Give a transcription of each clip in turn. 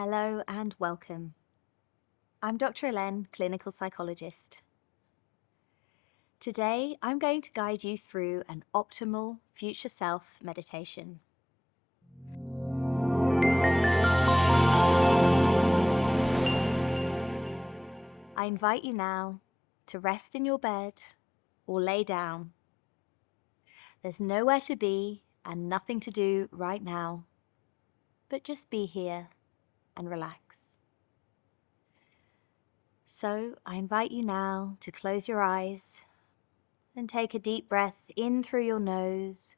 Hello and welcome. I'm Dr. Elen, clinical psychologist. Today, I'm going to guide you through an optimal future self meditation. I invite you now to rest in your bed or lay down. There's nowhere to be and nothing to do right now, but just be here and relax. So I invite you now to close your eyes and take a deep breath in through your nose,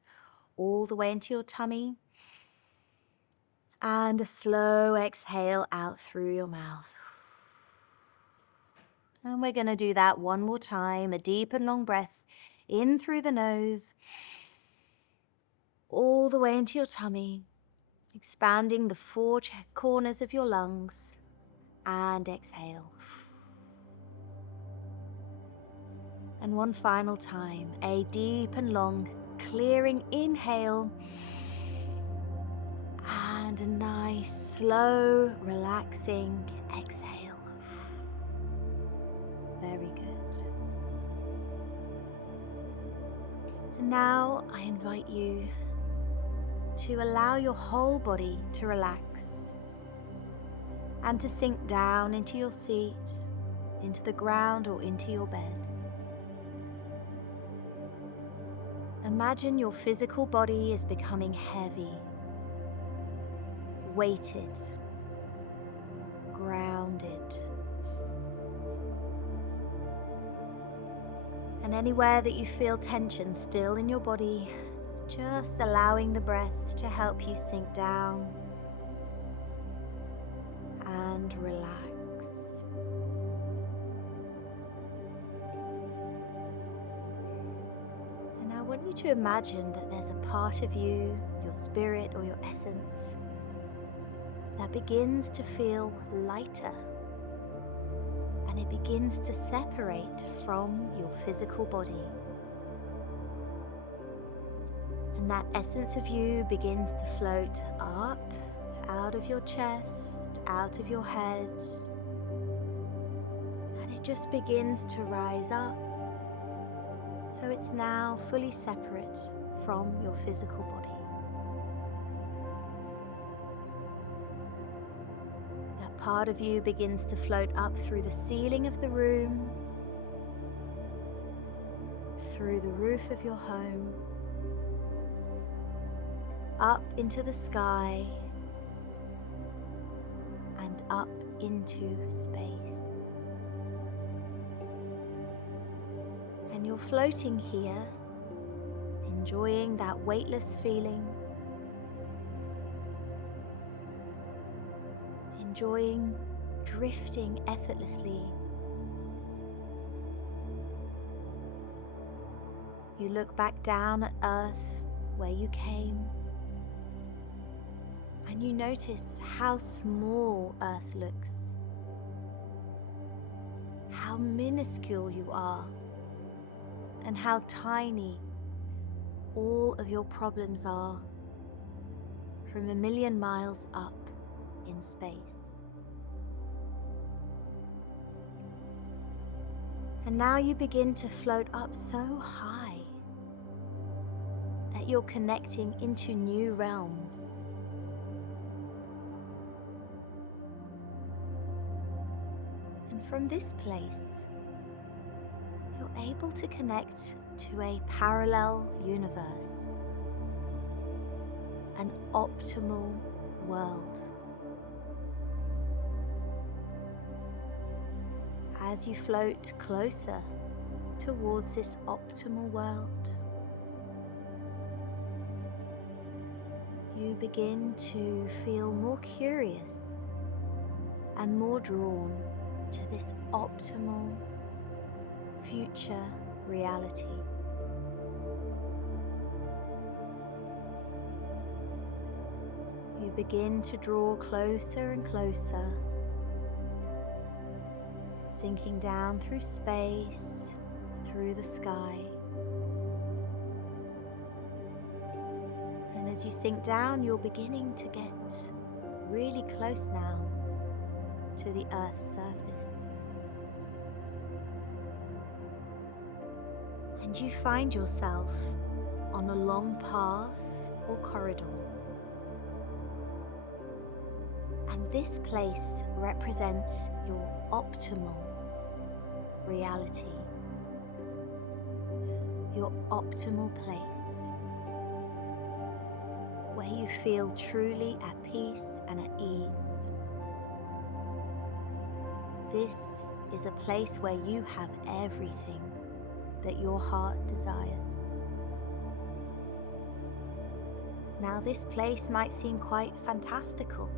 all the way into your tummy, and a slow exhale out through your mouth. And we're going to do that one more time, a deep and long breath in through the nose, all the way into your tummy, expanding the four corners of your lungs, and exhale. And one final time, a deep and long clearing inhale, and a nice, slow, relaxing exhale. Very good. And now I invite you to allow your whole body to relax and to sink down into your seat, into the ground or into your bed. Imagine your physical body is becoming heavy, weighted, grounded. And anywhere that you feel tension still in your body, just allowing the breath to help you sink down and relax. And I want you to imagine that there's a part of you, your spirit or your essence, that begins to feel lighter, and it begins to separate from your physical body. And that essence of you begins to float up, out of your chest, out of your head, and it just begins to rise up. So it's now fully separate from your physical body. That part of you begins to float up through the ceiling of the room, through the roof of your home, up into the sky, and up into space. And you're floating here, enjoying that weightless feeling, enjoying drifting effortlessly. You look back down at Earth where you came, and you notice how small Earth looks, how minuscule you are, and how tiny all of your problems are from a million miles up in space. And now you begin to float up so high that you're connecting into new realms. And from this place, you're able to connect to a parallel universe, an optimal world. As you float closer towards this optimal world, you begin to feel more curious and more drawn to this optimal future reality. You begin to draw closer and closer, sinking down through space, through the sky. And as you sink down, you're beginning to get really close now to the Earth's surface. And you find yourself on a long path or corridor. And this place represents your optimal reality, your optimal place, where you feel truly at peace and at ease. This is a place where you have everything that your heart desires. Now, this place might seem quite fantastical,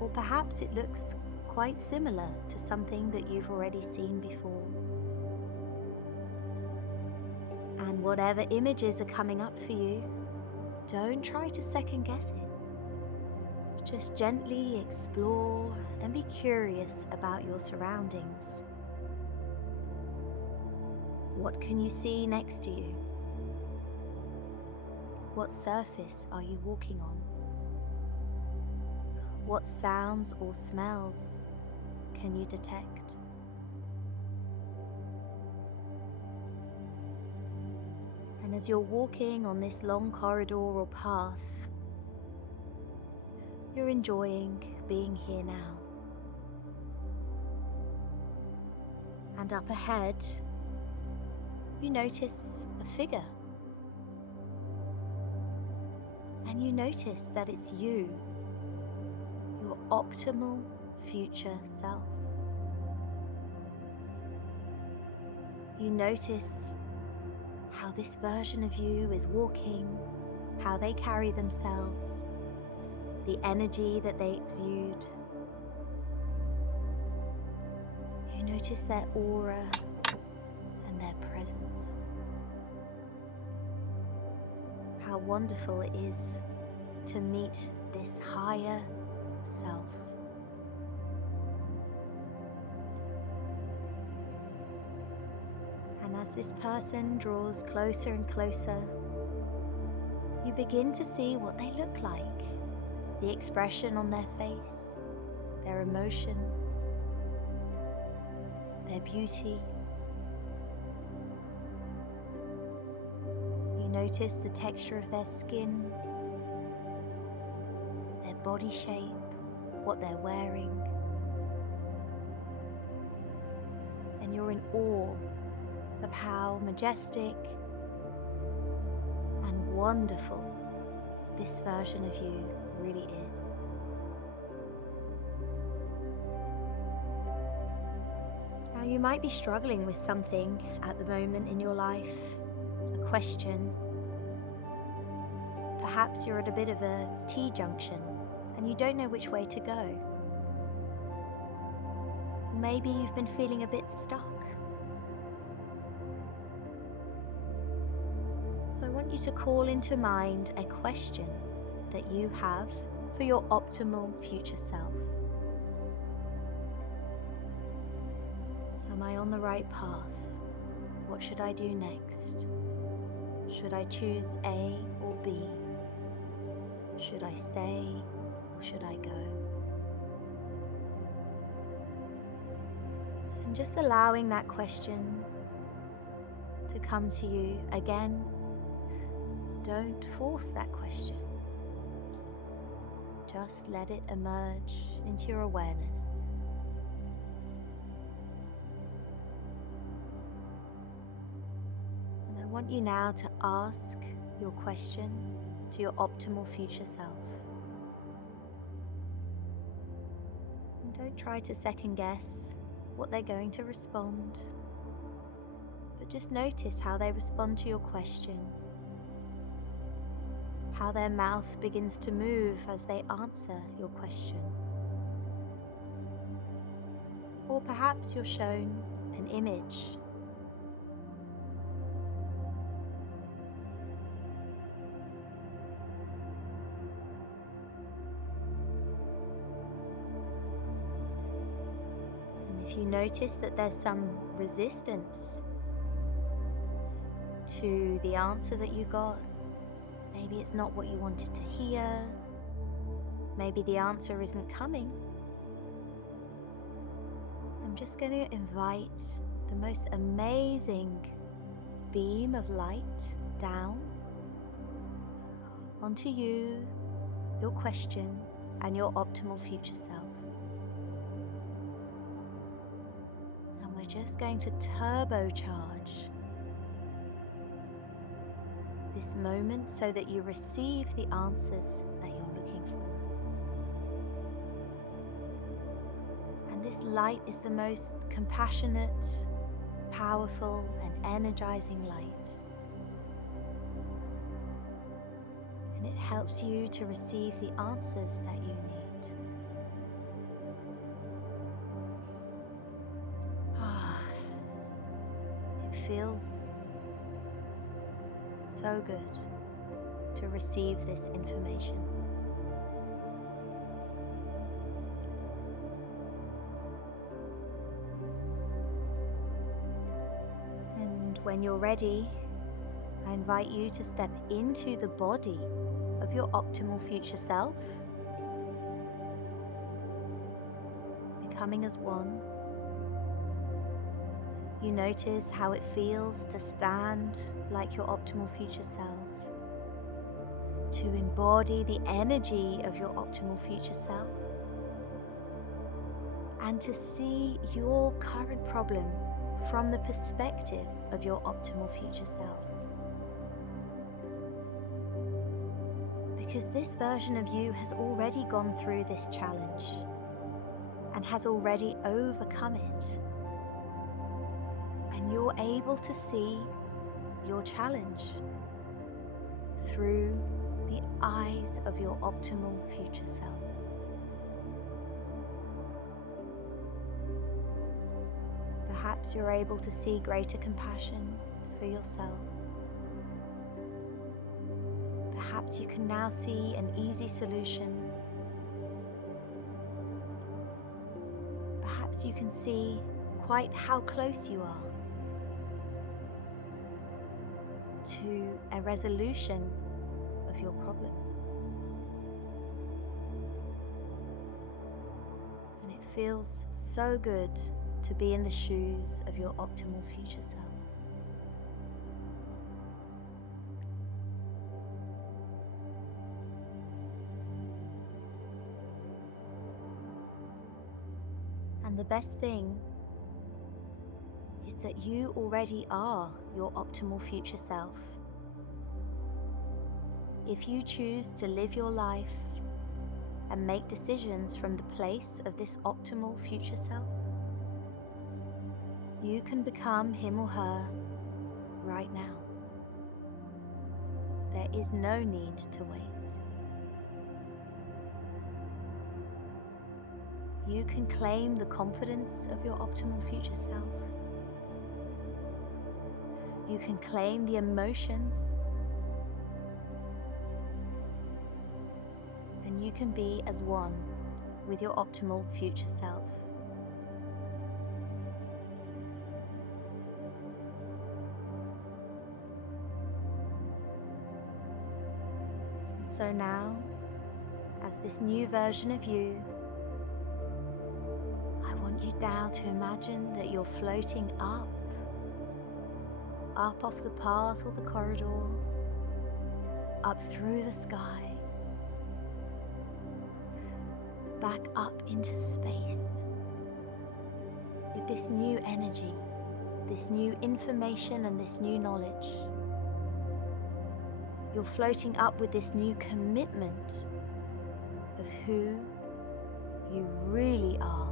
or perhaps it looks quite similar to something that you've already seen before. And whatever images are coming up for you, don't try to second guess it. Just gently explore and be curious about your surroundings. What can you see next to you? What surface are you walking on? What sounds or smells can you detect? And as you're walking on this long corridor or path, you're enjoying being here now. And up ahead, you notice a figure. And you notice that it's you, your optimal future self. You notice how this version of you is walking, how they carry themselves, the energy that they exude. You notice their aura and their presence. How wonderful it is to meet this higher self. And as this person draws closer and closer, you begin to see what they look like, the expression on their face, their emotion, their beauty. You notice the texture of their skin, their body shape, what they're wearing, and you're in awe of how majestic and wonderful this version of you really is. Now, you might be struggling with something at the moment in your life, a question. Perhaps you're at a bit of a T-junction and you don't know which way to go. Maybe you've been feeling a bit stuck. So I want you to call into mind a question that you have for your optimal future self. Am I on the right path? What should I do next? Should I choose A or B? Should I stay or should I go? And just allowing that question to come to you again. Don't force that question. Just let it emerge into your awareness. And I want you now to ask your question to your optimal future self. And don't try to second guess what they're going to respond, but just notice how they respond to your question. How their mouth begins to move as they answer your question. Or perhaps you're shown an image. And if you notice that there's some resistance to the answer that you got, maybe it's not what you wanted to hear, maybe the answer isn't coming, I'm just going to invite the most amazing beam of light down onto you, your question, and your optimal future self. And we're just going to turbocharge this moment so that you receive the answers that you're looking for. And this light is the most compassionate, powerful, and energizing light. And it helps you to receive the answers that you need. It feels so good to receive this information. And when you're ready, I invite you to step into the body of your optimal future self, becoming as one. You notice how it feels to stand like your optimal future self, to embody the energy of your optimal future self, and to see your current problem from the perspective of your optimal future self. Because this version of you has already gone through this challenge and has already overcome it. And you're able to see your challenge through the eyes of your optimal future self. Perhaps you're able to see greater compassion for yourself. Perhaps you can now see an easy solution. Perhaps you can see quite how close you are to a resolution of your problem. And it feels so good to be in the shoes of your optimal future self. And the best thing is that you already are your optimal future self. If you choose to live your life and make decisions from the place of this optimal future self, you can become him or her right now. There is no need to wait. You can claim the confidence of your optimal future self. You can claim the emotions, and you can be as one with your optimal future self. So now, as this new version of you, I want you now to imagine that you're floating up off the path or the corridor, up through the sky, back up into space with this new energy, this new information and this new knowledge. You're floating up with this new commitment of who you really are.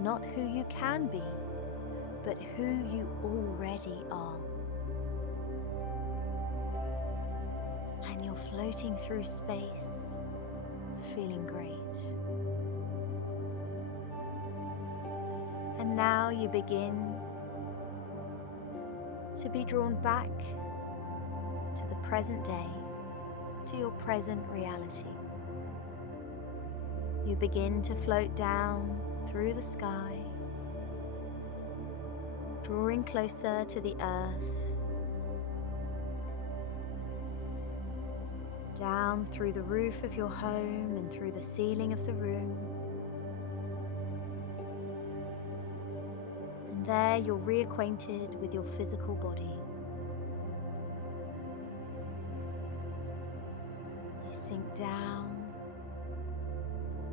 Not who you can be, but who you already are. And you're floating through space, feeling great. And now you begin to be drawn back to the present day, to your present reality. You begin to float down through the sky, drawing closer to the earth, down through the roof of your home and through the ceiling of the room. And there you're reacquainted with your physical body. You sink down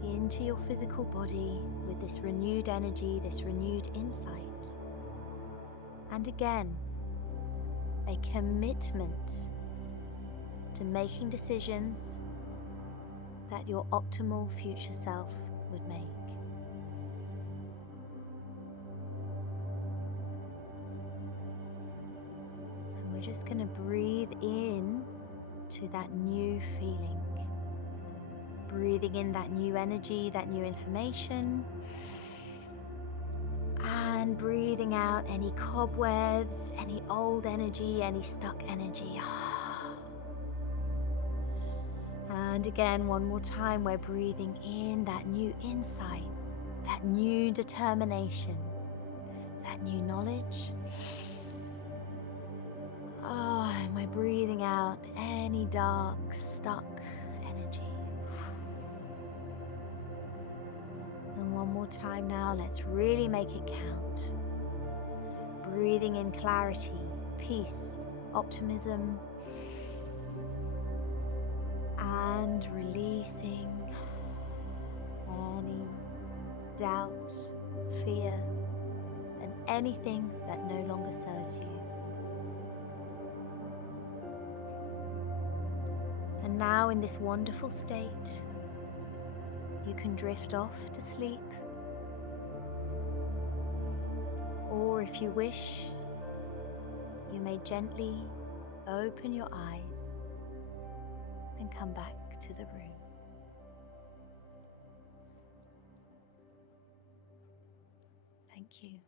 into your physical body with this renewed energy, this renewed insight. And again, a commitment to making decisions that your optimal future self would make. And we're just going to breathe in to that new feeling. Breathing in that new energy, that new information. And breathing out any cobwebs, any old energy, any stuck energy. And again, one more time, we're breathing in that new insight, that new determination, that new knowledge. And we're breathing out any dark, stuck energy. And one more time now, let's really make it count. Breathing in clarity, peace, optimism, and releasing any doubt, fear, and anything that no longer serves you. And now in this wonderful state, you can drift off to sleep, or if you wish, you may gently open your eyes and come back to the room. Thank you.